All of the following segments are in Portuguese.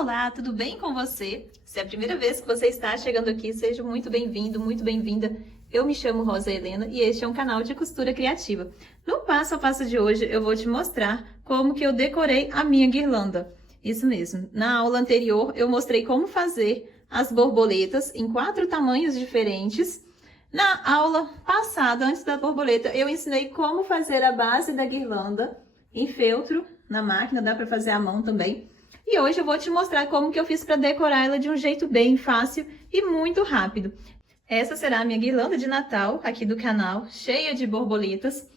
Olá, tudo bem com você? Se é a primeira vez que você está chegando aqui, seja muito bem-vindo, muito bem-vinda. Eu me chamo Rosa Helena e este é um canal de costura criativa. No passo a passo de hoje, eu vou te mostrar como que eu decorei a minha guirlanda. Isso mesmo, na aula anterior eu mostrei como fazer as borboletas em 4 tamanhos diferentes. Na aula passada, antes da borboleta, eu ensinei como fazer a base da guirlanda em feltro na máquina, dá para fazer à mão também. E hoje eu vou te mostrar como que eu fiz para decorar ela de um jeito bem fácil e muito rápido. Essa será a minha guirlanda de Natal aqui do canal, cheia de borboletas.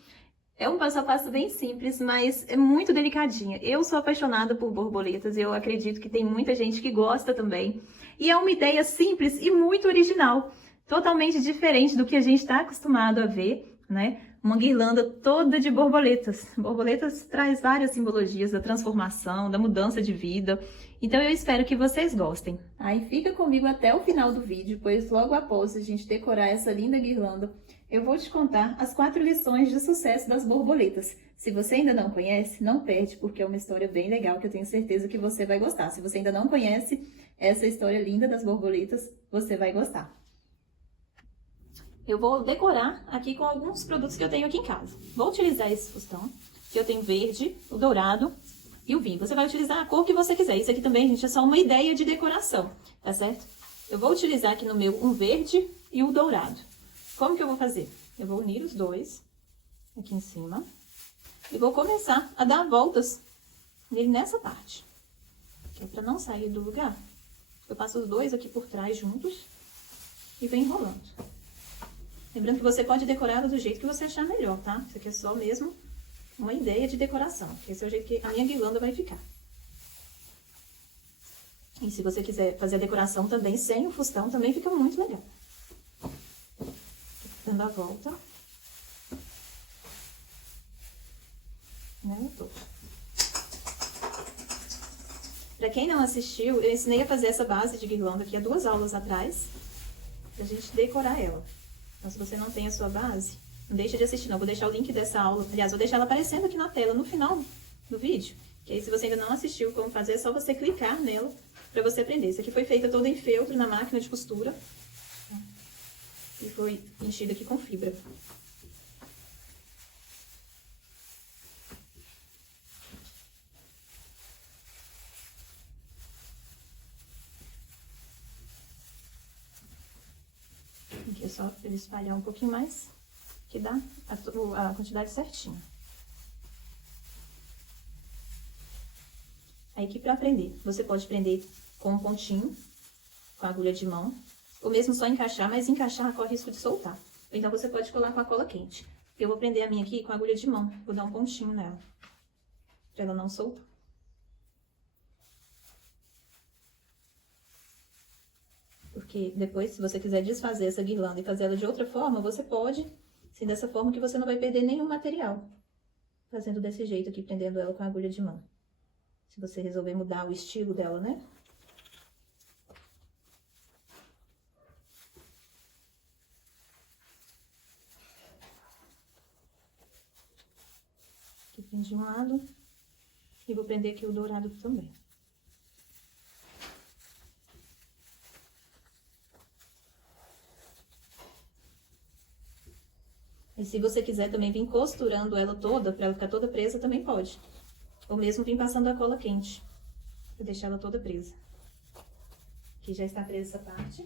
É um passo a passo bem simples, mas é muito delicadinha. Eu sou apaixonada por borboletas e eu acredito que tem muita gente que gosta também. E é uma ideia simples e muito original, totalmente diferente do que a gente está acostumado a ver, né? Uma guirlanda toda de borboletas. Borboletas traz várias simbologias da transformação, da mudança de vida. Então eu espero que vocês gostem. Aí fica comigo até o final do vídeo, pois logo após a gente decorar essa linda guirlanda, eu vou te contar as 4 lições de sucesso das borboletas. Se você ainda não conhece, não perde, porque é uma história bem legal que eu tenho certeza que você vai gostar. Se você ainda não conhece essa história linda das borboletas, você vai gostar. Eu vou decorar aqui com alguns produtos que eu tenho aqui em casa. Vou utilizar esse fustão, que eu tenho verde, o dourado e o vinho. Você vai utilizar a cor que você quiser. Isso aqui também, gente, é só uma ideia de decoração, tá certo? Eu vou utilizar aqui no meu um verde e o dourado. Como que eu vou fazer? Eu vou unir os dois aqui em cima e vou começar a dar voltas nele nessa parte, que é pra não sair do lugar. Eu passo os dois aqui por trás juntos e venho enrolando. Lembrando que você pode decorá-la do jeito que você achar melhor, tá? Isso aqui é só mesmo uma ideia de decoração. Esse é o jeito que a minha guirlanda vai ficar. E se você quiser fazer a decoração também sem o fustão, também fica muito legal. Dando a volta. Né? Pra quem não assistiu, eu ensinei a fazer essa base de guirlanda aqui há 2 aulas atrás, pra gente decorar ela. Então, se você não tem a sua base, não deixa de assistir, não. Vou deixar o link dessa aula. Aliás, vou deixar ela aparecendo aqui na tela, no final do vídeo. Que aí, se você ainda não assistiu como fazer, é só você clicar nela pra você aprender. Isso aqui foi feita toda em feltro na máquina de costura. E foi enchida aqui com fibra. Aqui é só ele espalhar um pouquinho mais, que dá a quantidade certinha. Aí aqui pra prender, você pode prender com um pontinho, com a agulha de mão, ou mesmo só encaixar, mas encaixar corre risco de soltar. Então você pode colar com a cola quente. Eu vou prender a minha aqui com a agulha de mão, vou dar um pontinho nela, pra ela não soltar. Porque depois, se você quiser desfazer essa guirlanda e fazer ela de outra forma, você pode, assim, dessa forma que você não vai perder nenhum material. Fazendo desse jeito aqui, prendendo ela com a agulha de mão. Se você resolver mudar o estilo dela, né? Aqui prendi um lado. E vou prender aqui o dourado também. E se você quiser também vir costurando ela toda, pra ela ficar toda presa, também pode. Ou mesmo vir passando a cola quente, pra deixar ela toda presa. Aqui já está presa essa parte.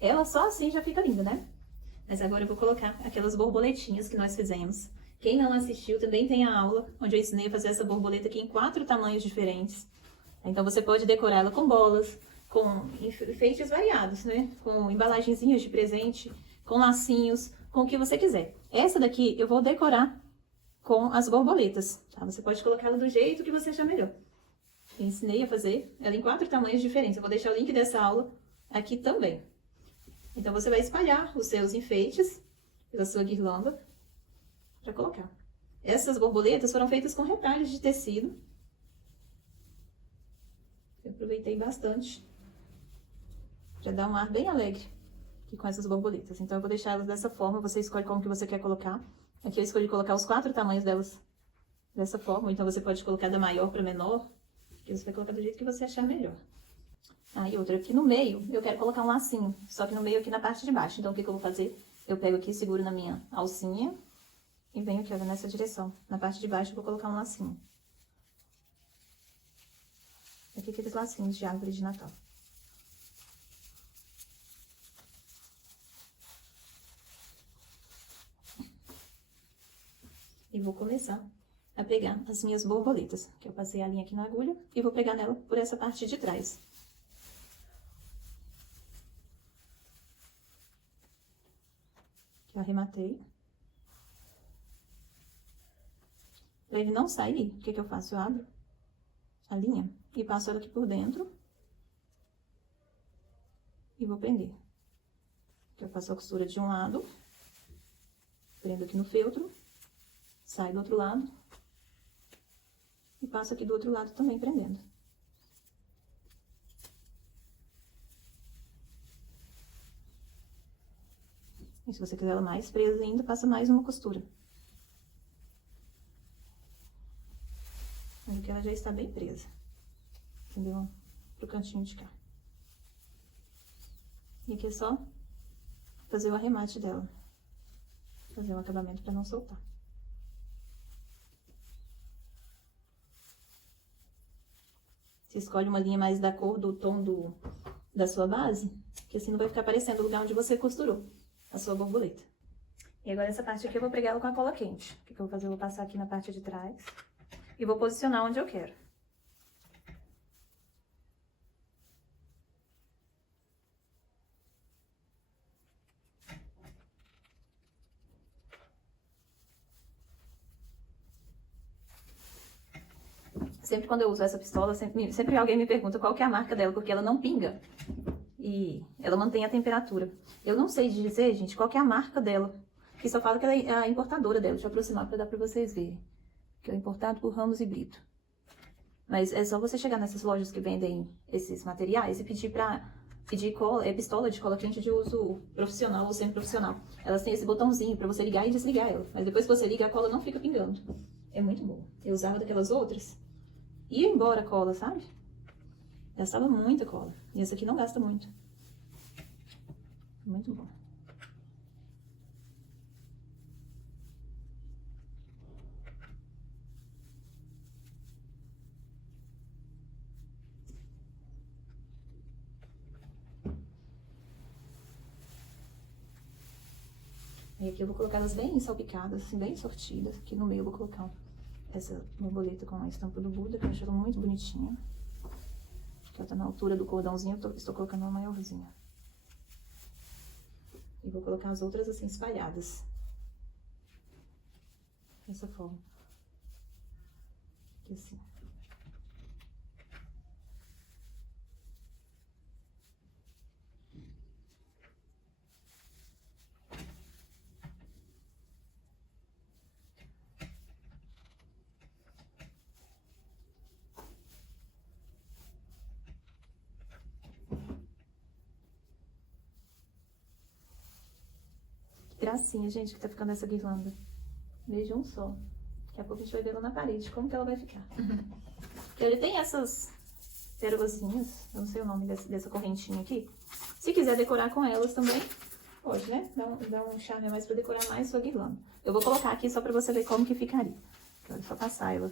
Ela só assim já fica linda, né? Mas agora eu vou colocar aquelas borboletinhas que nós fizemos. Quem não assistiu, também tem a aula, onde eu ensinei a fazer essa borboleta aqui em 4 tamanhos diferentes. Então você pode decorá-la com bolas, com enfeites variados, né? Com embalagenzinhas de presente, com lacinhos, com o que você quiser. Essa daqui eu vou decorar com as borboletas, tá? Você pode colocá-la do jeito que você achar melhor. Eu ensinei a fazer ela em 4 tamanhos diferentes. Eu vou deixar o link dessa aula aqui também. Então, você vai espalhar os seus enfeites pela sua guirlanda para colocar. Essas borboletas foram feitas com retalhos de tecido. Eu aproveitei bastante para dar um ar bem alegre aqui com essas borboletas. Então, eu vou deixar elas dessa forma, você escolhe como que você quer colocar. Aqui eu escolhi colocar os 4 tamanhos delas dessa forma. Então você pode colocar da maior para menor, que você vai colocar do jeito que você achar melhor. E outra, aqui no meio, eu quero colocar um lacinho, só que no meio aqui na parte de baixo. Então, o que eu vou fazer? Eu pego aqui, seguro na minha alcinha e venho aqui, olha, nessa direção. Na parte de baixo, eu vou colocar um lacinho. Aqui, aqueles lacinhos de árvore de Natal. E vou começar a pregar as minhas borboletas, que eu passei a linha aqui na agulha e vou pregar nela por essa parte de trás. Eu arrematei. Para ele não sair, o que que eu faço? Eu abro a linha e passo ela aqui por dentro. E vou prender. Eu faço a costura de um lado. Prendo aqui no feltro. Saio do outro lado. E passo aqui do outro lado também prendendo. E se você quiser ela mais presa ainda, passa mais uma costura. Olha que ela já está bem presa. Entendeu? Pro cantinho de cá. E aqui é só fazer o arremate dela. Fazer o acabamento para não soltar. Você escolhe uma linha mais da cor do tom da sua base, que assim não vai ficar aparecendo o lugar onde você costurou a sua borboleta. E agora essa parte aqui eu vou pregar ela com a cola quente. O que eu vou fazer? Eu vou passar aqui na parte de trás e vou posicionar onde eu quero. Sempre quando eu uso essa pistola, sempre alguém me pergunta qual que é a marca dela, porque ela não pinga. E ela mantém a temperatura. Eu não sei dizer, gente, qual que é a marca dela. Que só fala que ela é a importadora dela. Deixa eu aproximar para dar para vocês verem. Que é importado por Ramos e Brito. Mas é só você chegar nessas lojas que vendem esses materiais e pedir pistola de cola quente de uso profissional ou semi-profissional. Elas têm esse botãozinho para você ligar e desligar ela. Mas depois que você liga, a cola não fica pingando. É muito boa. Eu usava daquelas outras. Ia embora a cola, sabe? Gastava muita cola. E essa aqui não gasta muito. Muito bom. E aqui eu vou colocar elas bem salpicadas, assim, bem sortidas. Aqui no meio eu vou colocar essa borboleta com a estampa do Buda, que eu acho ela muito bonitinha. Que ela tá na altura do cordãozinho, eu estou colocando uma maiorzinha. E vou colocar as outras assim, espalhadas. Dessa forma. Aqui assim. Gracinha, gente, que tá ficando essa guirlanda. Vejam só. Daqui a pouco a gente vai ver ela na parede, como que ela vai ficar. Porque ele tem essas pérolazinhas, eu não sei o nome dessa correntinha aqui. Se quiser decorar com elas também, pode, né? Dá um charme a mais pra decorar mais sua guirlanda. Eu vou colocar aqui só pra você ver como que ficaria. Então, é só passar ela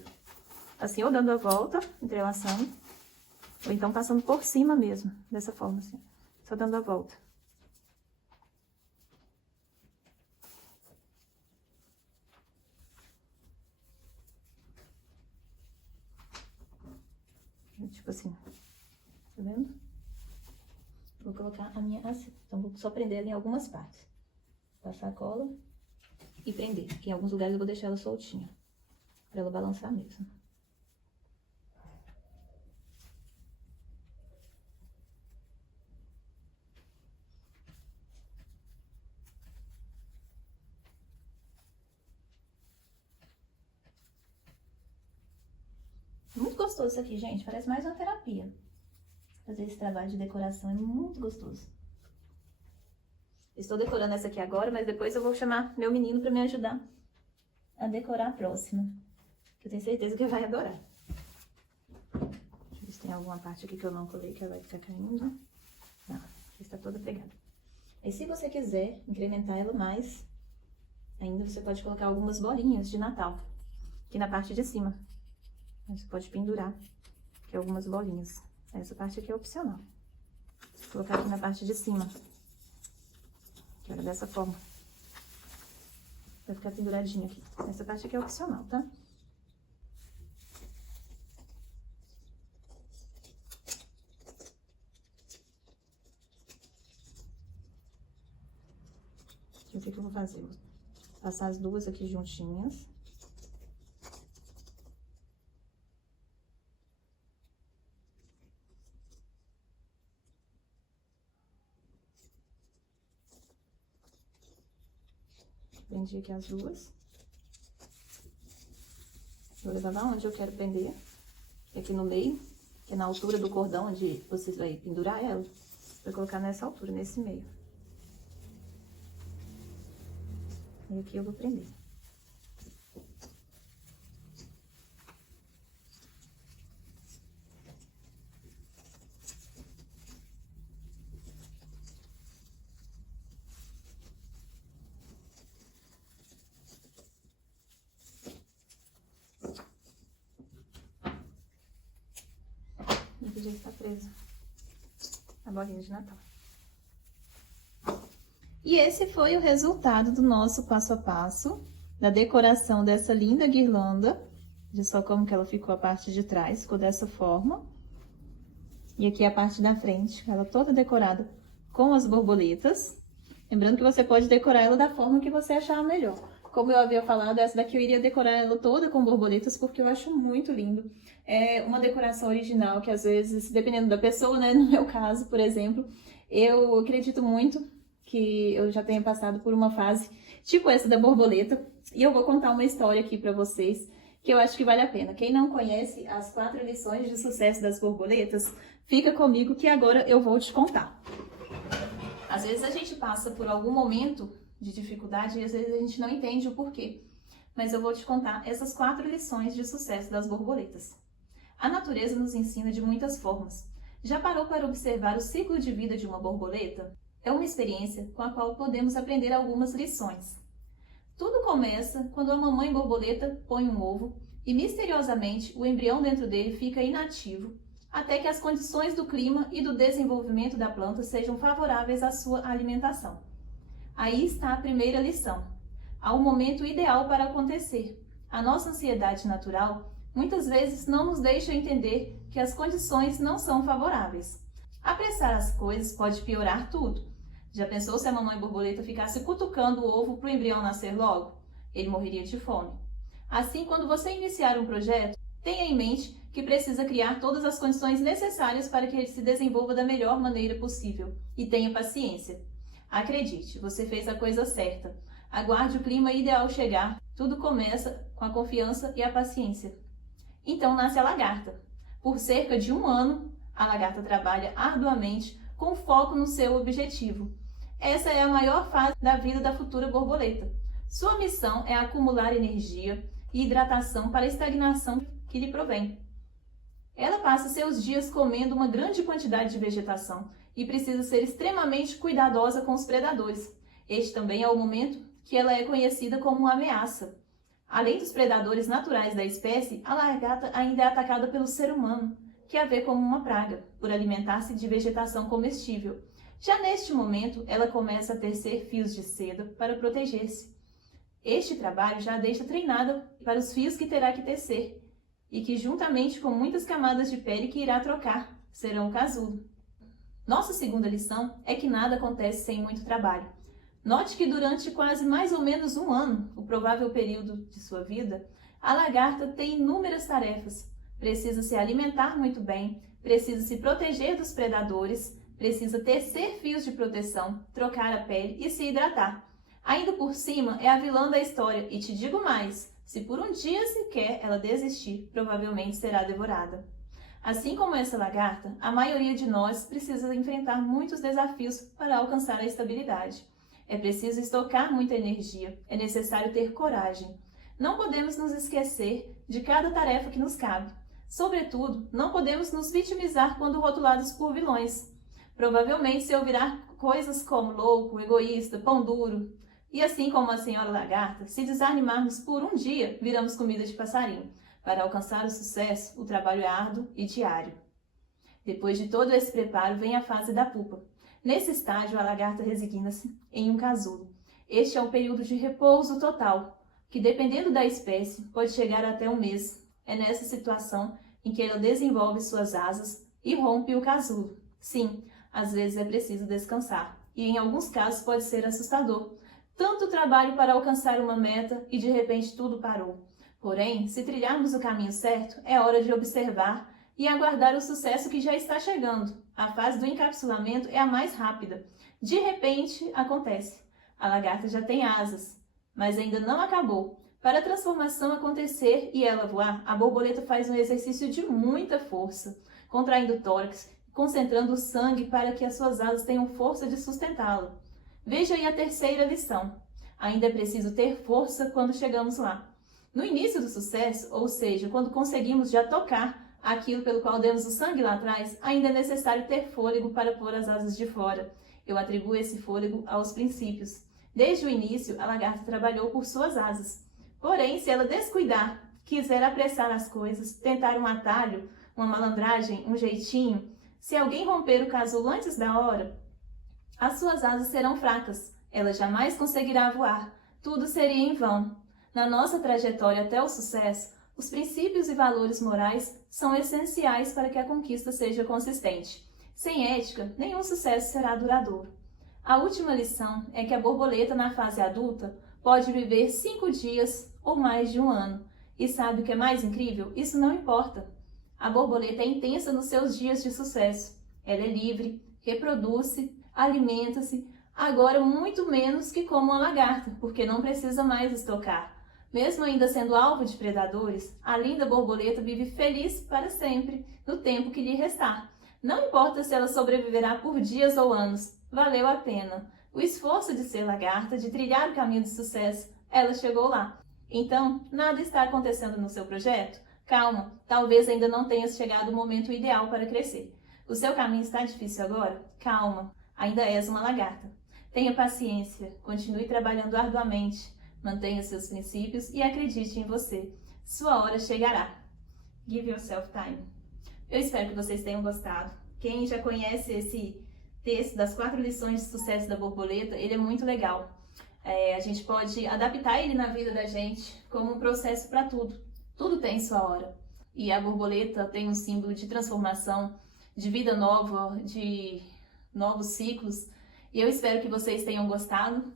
assim, ou dando a volta, entrelaçando, ou então passando por cima mesmo, dessa forma assim. Só dando a volta. Tipo assim, tá vendo? Vou colocar a minha assim. Então, vou só prender ela em algumas partes. Passar a cola e prender. Porque em alguns lugares eu vou deixar ela soltinha. Pra ela balançar mesmo. Muito gostoso isso aqui, gente. Parece mais uma terapia. Fazer esse trabalho de decoração é muito gostoso. Estou decorando essa aqui agora, mas depois eu vou chamar meu menino para me ajudar a decorar a próxima, que eu tenho certeza que vai adorar. Deixa eu ver se tem alguma parte aqui que eu não colei, que ela vai ficar caindo. Não, está toda pegada. E se você quiser incrementar ela mais, ainda você pode colocar algumas bolinhas de Natal aqui na parte de cima. Você pode pendurar aqui algumas bolinhas. Essa parte aqui é opcional. Vou colocar aqui na parte de cima. Que era dessa forma. Vai ficar penduradinho aqui. Essa parte aqui é opcional, tá? O que eu vou fazer? Vou passar as duas aqui juntinhas. Prendi aqui as duas. Vou levar lá onde eu quero prender. Aqui no meio, que é na altura do cordão onde você vai pendurar ela. Vou colocar nessa altura, nesse meio. E aqui eu vou prender. E aqui já está presa a bolinha de Natal. E esse foi o resultado do nosso passo a passo, da decoração dessa linda guirlanda. Olha só como que ela ficou a parte de trás, ficou dessa forma. E aqui a parte da frente, ela toda decorada com as borboletas. Lembrando que você pode decorar ela da forma que você achar melhor. Como eu havia falado, essa daqui eu iria decorar ela toda com borboletas, porque eu acho muito lindo. É uma decoração original que às vezes, dependendo da pessoa, né? No meu caso, por exemplo, eu acredito muito que eu já tenha passado por uma fase tipo essa da borboleta. E eu vou contar uma história aqui pra vocês, que eu acho que vale a pena. Quem não conhece as 4 lições de sucesso das borboletas, fica comigo que agora eu vou te contar. Às vezes a gente passa por algum momento de dificuldade e às vezes a gente não entende o porquê. Mas eu vou te contar essas 4 lições de sucesso das borboletas. A natureza nos ensina de muitas formas. Já parou para observar o ciclo de vida de uma borboleta? É uma experiência com a qual podemos aprender algumas lições. Tudo começa quando a mamãe borboleta põe um ovo e, misteriosamente, o embrião dentro dele fica inativo, até que as condições do clima e do desenvolvimento da planta sejam favoráveis à sua alimentação. Aí está a primeira lição. Há um momento ideal para acontecer. A nossa ansiedade natural muitas vezes não nos deixa entender que as condições não são favoráveis. Apressar as coisas pode piorar tudo. Já pensou se a mamãe borboleta ficasse cutucando o ovo para o embrião nascer logo? Ele morreria de fome. Assim, quando você iniciar um projeto, tenha em mente que precisa criar todas as condições necessárias para que ele se desenvolva da melhor maneira possível. E tenha paciência. Acredite, você fez a coisa certa. Aguarde o clima ideal chegar. Tudo começa com a confiança e a paciência. Então nasce a lagarta. Por cerca de 1 ano, a lagarta trabalha arduamente com foco no seu objetivo. Essa é a maior fase da vida da futura borboleta. Sua missão é acumular energia e hidratação para a estagnação que lhe provém. Ela passa seus dias comendo uma grande quantidade de vegetação e precisa ser extremamente cuidadosa com os predadores. Este também é o momento que ela é conhecida como uma ameaça. Além dos predadores naturais da espécie, a lagarta ainda é atacada pelo ser humano, que a vê como uma praga, por alimentar-se de vegetação comestível. Já neste momento, ela começa a tecer fios de seda para proteger-se. Este trabalho já a deixa treinada para os fios que terá que tecer, e que, juntamente com muitas camadas de pele que irá trocar, serão o casulo. Nossa segunda lição é que nada acontece sem muito trabalho. Note que durante quase mais ou menos 1 ano, o provável período de sua vida, a lagarta tem inúmeras tarefas. Precisa se alimentar muito bem, precisa se proteger dos predadores, precisa tecer fios de proteção, trocar a pele e se hidratar. Ainda por cima, é a vilã da história e te digo mais, se por um dia sequer ela desistir, provavelmente será devorada. Assim como essa lagarta, a maioria de nós precisa enfrentar muitos desafios para alcançar a estabilidade. É preciso estocar muita energia, é necessário ter coragem. não podemos nos esquecer de cada tarefa que nos cabe. Sobretudo, não podemos nos vitimizar quando rotulados por vilões. Provavelmente se ouvirá coisas como louco, egoísta, pão duro. E assim como a senhora lagarta, se desanimarmos por um dia, viramos comida de passarinho. Para alcançar o sucesso, o trabalho é árduo e diário. Depois de todo esse preparo, vem a fase da pupa. Nesse estágio, a lagarta resigna-se em um casulo. Este é um período de repouso total, que dependendo da espécie, pode chegar até um mês. É nessa situação em que ela desenvolve suas asas e rompe o casulo. Sim, às vezes é preciso descansar, e em alguns casos pode ser assustador. Tanto trabalho para alcançar uma meta e de repente tudo parou. Porém, se trilharmos o caminho certo, é hora de observar e aguardar o sucesso que já está chegando. A fase do encapsulamento é a mais rápida. De repente, acontece. A lagarta já tem asas, mas ainda não acabou. Para a transformação acontecer e ela voar, a borboleta faz um exercício de muita força, contraindo o tórax, concentrando o sangue para que as suas asas tenham força de sustentá-la. Veja aí a terceira lição. Ainda é preciso ter força quando chegamos lá. No início do sucesso, ou seja, quando conseguimos já tocar aquilo pelo qual demos o sangue lá atrás, ainda é necessário ter fôlego para pôr as asas de fora. Eu atribuo esse fôlego aos princípios. Desde o início, a lagarta trabalhou por suas asas. Porém, se ela descuidar, quiser apressar as coisas, tentar um atalho, uma malandragem, um jeitinho, se alguém romper o casulo antes da hora, as suas asas serão fracas, ela jamais conseguirá voar, tudo seria em vão. Na nossa trajetória até o sucesso, os princípios e valores morais são essenciais para que a conquista seja consistente. Sem ética, nenhum sucesso será duradouro. A última lição é que a borboleta na fase adulta pode viver 5 dias ou mais de um ano. E sabe o que é mais incrível? Isso não importa. A borboleta é intensa nos seus dias de sucesso. Ela é livre, reproduz-se, alimenta-se, agora muito menos que como uma lagarta, porque não precisa mais estocar. Mesmo ainda sendo alvo de predadores, a linda borboleta vive feliz para sempre, no tempo que lhe restar. Não importa se ela sobreviverá por dias ou anos, valeu a pena. O esforço de ser lagarta, de trilhar o caminho de sucesso, ela chegou lá. Então, nada está acontecendo no seu projeto? Calma, talvez ainda não tenha chegado o momento ideal para crescer. O seu caminho está difícil agora? Calma, ainda és uma lagarta. Tenha paciência, continue trabalhando arduamente, mantenha seus princípios e acredite em você. Sua hora chegará. Give yourself time. Eu espero que vocês tenham gostado. Quem já conhece esse texto das 4 lições de sucesso da borboleta, ele é muito legal. A gente pode adaptar ele na vida da gente como um processo para tudo. Tudo tem sua hora. E a borboleta tem um símbolo de transformação, de vida nova, de novos ciclos. E eu espero que vocês tenham gostado.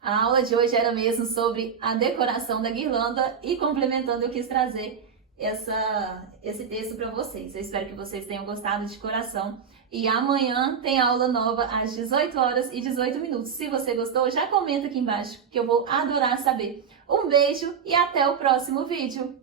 A aula de hoje era mesmo sobre a decoração da guirlanda e complementando eu quis trazer esse texto para vocês. Eu espero que vocês tenham gostado de coração. E amanhã tem aula nova às 18 horas e 18 minutos. Se você gostou, já comenta aqui embaixo que eu vou adorar saber. Um beijo e até o próximo vídeo!